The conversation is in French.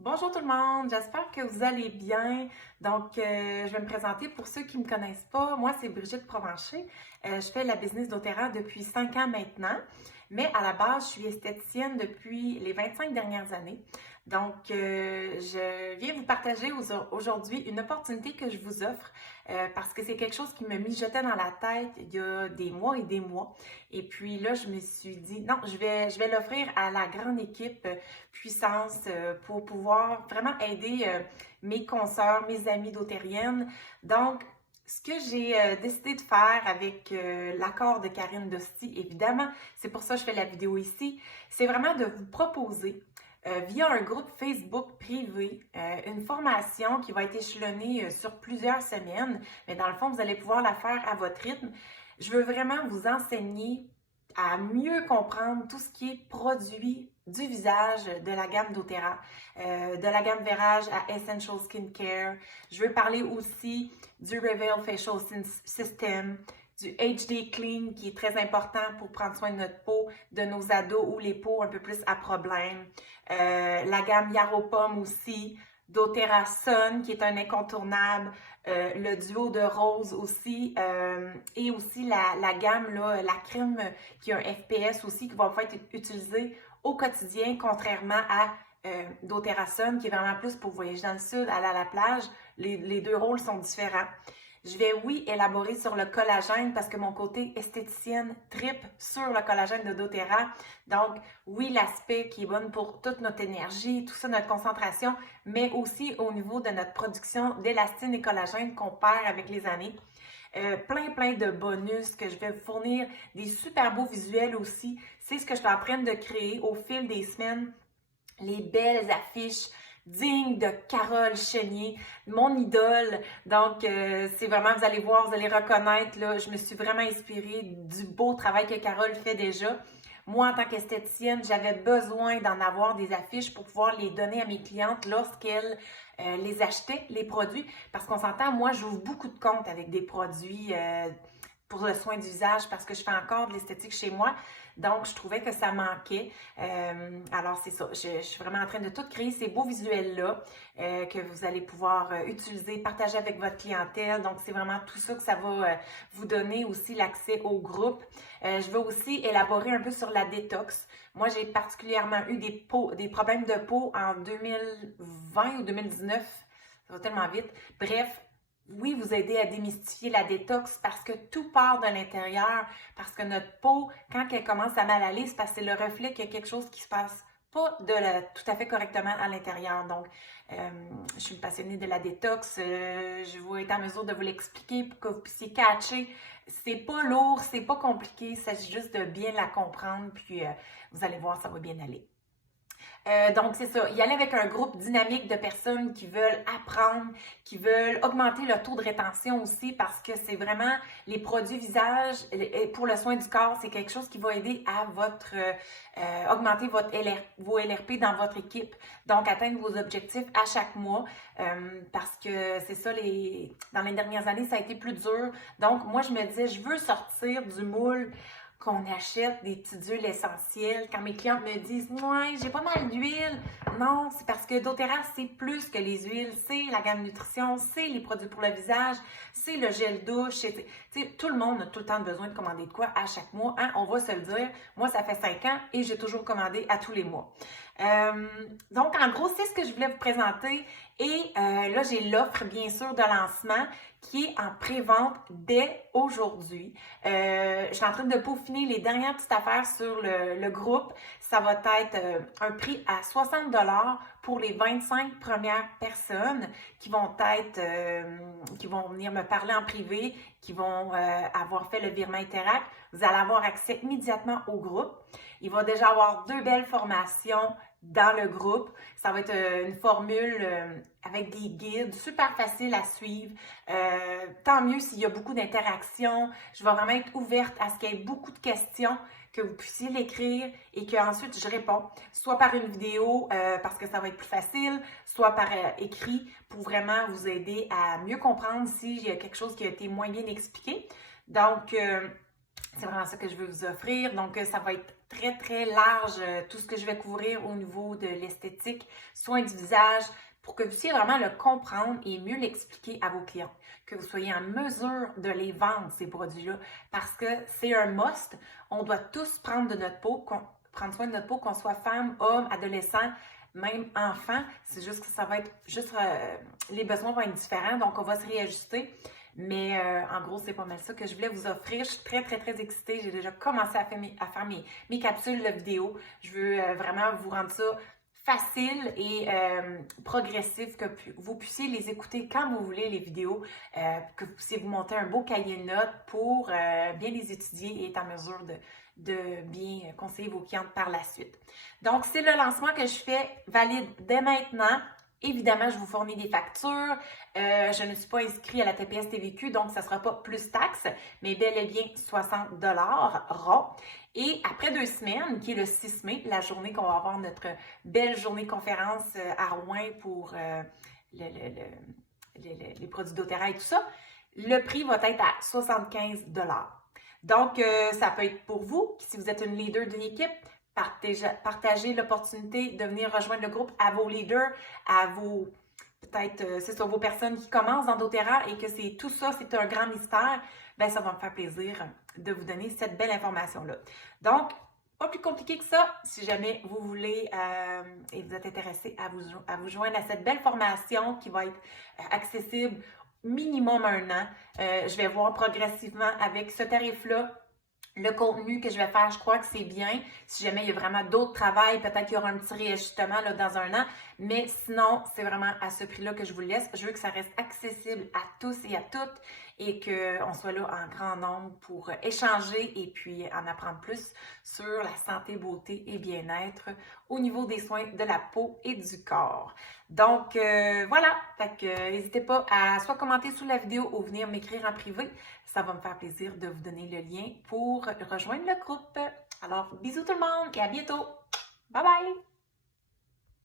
Bonjour tout le monde, j'espère que vous allez bien. Je vais me présenter pour ceux qui ne me connaissent pas. Moi, c'est Brigitte Provencher. Je fais la business doTERRA depuis 5 ans maintenant, mais à la base, je suis esthéticienne depuis les 25 dernières années. Je viens vous partager aujourd'hui une opportunité que je vous offre parce que c'est quelque chose qui me mijotait dans la tête il y a des mois et des mois. Et puis là, je me suis dit, non, je vais l'offrir à la grande équipe puissance pour pouvoir vraiment aider mes consoeurs, mes amies doTERRiennes. Donc, ce que j'ai décidé de faire avec l'accord de Karine Dosti, évidemment, c'est pour ça que je fais la vidéo ici, c'est vraiment de vous proposer via un groupe Facebook privé, une formation qui va être échelonnée sur plusieurs semaines, mais dans le fond, vous allez pouvoir la faire à votre rythme. Je veux vraiment vous enseigner à mieux comprendre tout ce qui est produit du visage de la gamme doTERRA, de la gamme Verage à Essential Skincare. Je veux parler aussi du Reveal Facial System, du HD Clean qui est très important pour prendre soin de notre peau, de nos ados ou les peaux un peu plus à problème. La gamme Yaropom aussi, doTERRA Sun qui est un incontournable, le duo de rose aussi, et aussi la gamme, là, la crème qui a un FPS aussi qui va pouvoir être utilisée au quotidien, contrairement à doTERRA Sun qui est vraiment plus pour voyager dans le sud, aller à la plage. Les deux rôles sont différents. Je vais, oui, élaborer sur le collagène parce que mon côté esthéticienne tripe sur le collagène de doTERRA. Donc, oui, l'aspect qui est bon pour toute notre énergie, tout ça, notre concentration, mais aussi au niveau de notre production d'élastine et collagène qu'on perd avec les années. Plein de bonus que je vais vous fournir, des super beaux visuels aussi. C'est ce que je suis en train de créer au fil des semaines, les belles affiches dignes de Carole Chénier, mon idole. C'est vraiment, vous allez voir, vous allez reconnaître, là, je me suis vraiment inspirée du beau travail que Carole fait déjà. Moi, en tant qu'esthéticienne, j'avais besoin d'en avoir des affiches pour pouvoir les donner à mes clientes lorsqu'elles les achetaient, les produits. Parce qu'on s'entend, moi, j'ouvre beaucoup de comptes avec des produits pour le soin du visage parce que je fais encore de l'esthétique chez moi. Donc, je trouvais que ça manquait. Alors, c'est ça. Je suis vraiment en train de tout créer ces beaux visuels-là que vous allez pouvoir utiliser, partager avec votre clientèle. Donc, c'est vraiment tout ça que ça va vous donner aussi l'accès au groupe. Je veux aussi élaborer un peu sur la détox. Moi, j'ai particulièrement eu des problèmes de peau en 2020 ou 2019. Ça va tellement vite. Bref, oui, vous aider à démystifier la détox parce que tout part de l'intérieur, parce que notre peau, quand elle commence à mal aller, c'est parce que c'est le reflet qu'il y a quelque chose qui se passe pas tout à fait correctement à l'intérieur. Je suis une passionnée de la détox. Je vais être en mesure de vous l'expliquer pour que vous puissiez catcher. C'est pas lourd, c'est pas compliqué, il s'agit juste de bien la comprendre, puis vous allez voir, ça va bien aller. Donc, c'est ça. Y aller avec un groupe dynamique de personnes qui veulent apprendre, qui veulent augmenter le taux de rétention aussi parce que c'est vraiment les produits visage et pour le soin du corps, c'est quelque chose qui va aider à augmenter vos LRP dans votre équipe. Donc, atteindre vos objectifs à chaque mois parce que c'est ça, dans les dernières années, ça a été plus dur. Donc, moi, je me disais, je veux sortir du moule qu'on achète des petites huiles essentielles. Quand mes clientes me disent « Ouais, j'ai pas mal d'huile », non, c'est parce que doTERRA, c'est plus que les huiles. C'est la gamme nutrition, c'est les produits pour le visage, c'est le gel douche. Tout le monde a tout le temps besoin de commander de quoi à chaque mois. Hein? On va se le dire. Moi, ça fait 5 ans et j'ai toujours commandé à tous les mois. En gros, c'est ce que je voulais vous présenter. Et là, j'ai l'offre, bien sûr, de lancement qui est en pré-vente dès aujourd'hui. Je suis en train de peaufiner les dernières petites affaires sur le groupe. Ça va être un prix à 60 pour les 25 premières personnes qui vont qui vont venir me parler en privé, qui vont avoir fait le virement Interact. Vous allez avoir accès immédiatement au groupe. Il va déjà avoir 2 belles formations dans le groupe. Ça va être une formule avec des guides super facile à suivre. Tant mieux s'il y a beaucoup d'interactions. Je vais vraiment être ouverte à ce qu'il y ait beaucoup de questions, que vous puissiez l'écrire et qu'ensuite je réponds, soit par une vidéo parce que ça va être plus facile, soit par écrit pour vraiment vous aider à mieux comprendre s'il y a quelque chose qui a été moins bien expliqué. C'est vraiment ça que je veux vous offrir. Donc, ça va être très, très large, tout ce que je vais couvrir au niveau de l'esthétique, soins du visage, pour que vous puissiez vraiment le comprendre et mieux l'expliquer à vos clients, que vous soyez en mesure de les vendre, ces produits-là, parce que c'est un must. On doit tous prendre de notre peau, prendre soin de notre peau, qu'on soit femme, homme, adolescent, même enfant. C'est juste que ça va être juste, les besoins vont être différents, donc on va se réajuster. Mais en gros, c'est pas mal ça que je voulais vous offrir. Je suis très, très, très excitée. J'ai déjà commencé à faire mes capsules de vidéo. Je veux vraiment vous rendre ça facile et progressif, que vous puissiez les écouter quand vous voulez, les vidéos, que vous puissiez vous monter un beau cahier de notes pour bien les étudier et être en mesure de bien conseiller vos clientes par la suite. Donc, c'est le lancement que je fais valide dès maintenant. Évidemment, je vous fournis des factures. Je ne suis pas inscrite à la TPS TVQ, donc ça ne sera pas plus taxes, mais bel et bien 60 rond. Et après 2 semaines, qui est le 6 mai, la journée qu'on va avoir notre belle journée conférence à Rouen pour les produits doTERRA et tout ça, le prix va être à 75 Donc, ça peut être pour vous, si vous êtes une leader d'une équipe, partagez l'opportunité de venir rejoindre le groupe à vos leaders, à vos, peut-être, c'est sur vos personnes qui commencent dans doTERRA et que c'est tout ça, c'est un grand mystère, bien, ça va me faire plaisir de vous donner cette belle information-là. Donc, pas plus compliqué que ça. Si jamais vous voulez et vous êtes intéressé à vous joindre à cette belle formation qui va être accessible minimum 1 an, je vais voir progressivement avec ce tarif-là. Le contenu que je vais faire, je crois que c'est bien. Si jamais il y a vraiment d'autres travails, peut-être qu'il y aura un petit réajustement là, dans 1 an. Mais sinon, c'est vraiment à ce prix-là que je vous le laisse. Je veux que ça reste accessible à tous et à toutes et qu'on soit là en grand nombre pour échanger et puis en apprendre plus sur la santé, beauté et bien-être au niveau des soins de la peau et du corps. Donc, voilà. Fait que n'hésitez pas à soit commenter sous la vidéo ou venir m'écrire en privé. Ça va me faire plaisir de vous donner le lien pour rejoindre le groupe. Alors, bisous tout le monde et à bientôt. Bye bye!